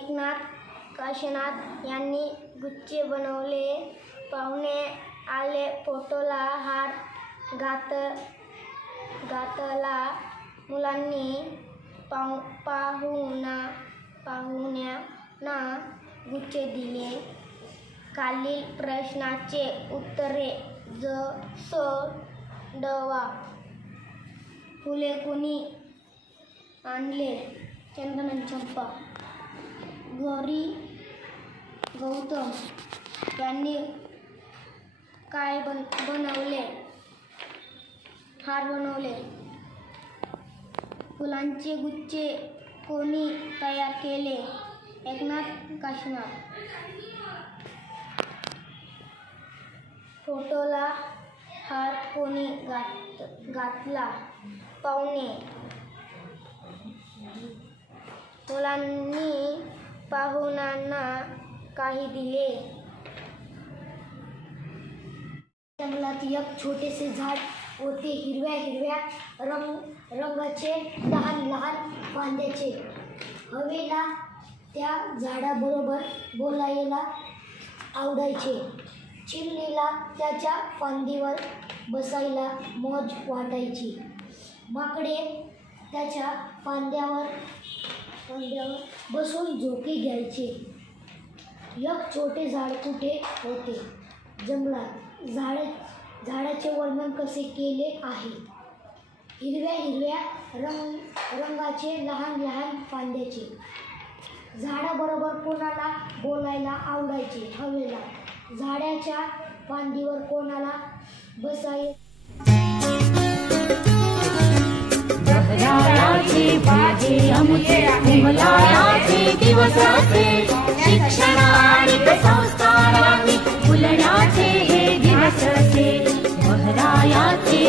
एकनाथ काशीनाथ यांनी गुच्छ बनवले. पाहुणे आले, फोटोला हार घातला. मुलांनी पाहुण्यांना गुच्छ दिले. खालील प्रश्नाचे उत्तरे सोडवा. फुले कोणी आणले? चंदन चंपा. गौतम यांनी काय बनवले? हार बनवले. फुलांचे गुच्छ कोणी तयार केले? एकनाथ काशीनाथ. फोटोला हार कोणी घातला? पाहुणे. मुलांनी पाहुण्यांना काही दिले? जंगलात एक छोटेसे झाड होते. हिरव्या रंगाचे, लहान लहान फांद्याचे. हवेला त्या झाडाबरोबर बोलायला आवडायचे. चिमणीला त्याच्या फांदीवर बसायला मौज वाटायची. माकडे त्याच्या फांद्यावर बसून झोके घ्यायचे. एक छोटे झाड कुठे होते? जंगलात. झाडाचे वर्णन कसे केले आहे? हिरव्या रंगाचे, लहान लहान फांद्याचे. झाडाबरोबर कोणाला बोलायला आवडायचे? हवेला. झाडाच्या फांदीवर कोणाला बसायचे? बहरायाचे बाजे आमचे, उमलायाचे दिवस असे. शिक्षणानिक संस्कारांनी फुलण्याचे हे दिवस असे. बहरायाचे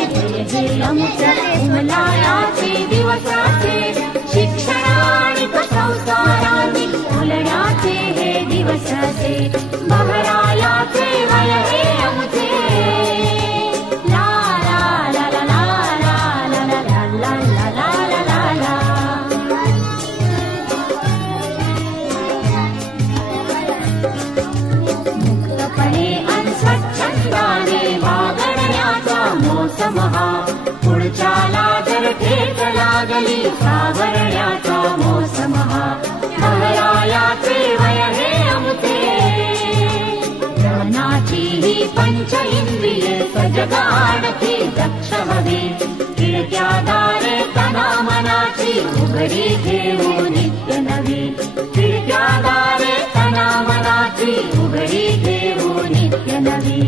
हे आमचे, उमलायाचे दिवस असे. शिक्षणानिक संस्कारांनी फुलण्याचे हे दिवस असे. बहरायाचे वय हे आमचे. पुढच्याला जर ठेच लागली, सावरण्याचा मोसम हा. बहरायाचे वय हे आमचे. ज्ञानाची ही पंच इंद्रिये सजगाडती दक्ष हवी. खिडक्या दारे तना मनाची उघडी ठेवू नित्य नवी. खिडक्या दारे तना मनाची उघडी ठेवू नित्य नवी.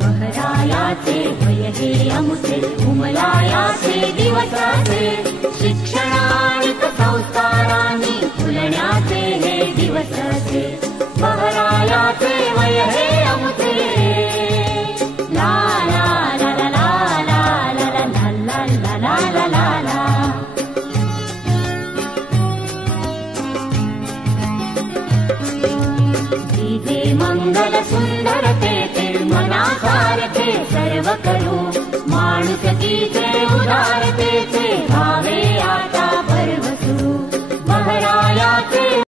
बहरायाचे वय हे आमचे, उमलायाचे दिवस असे. शिक्षणानिक संस्कारांनी फुलण्याचे हे दिवस असे. बहरायाचे वय हे आमचे. ला ला ला ला ला ला ला ला ला ला ला ला ला. दिवे मंगल सुंदरतेचे मनासारखे सर्व करू. माणुसकीचे उदारतेचे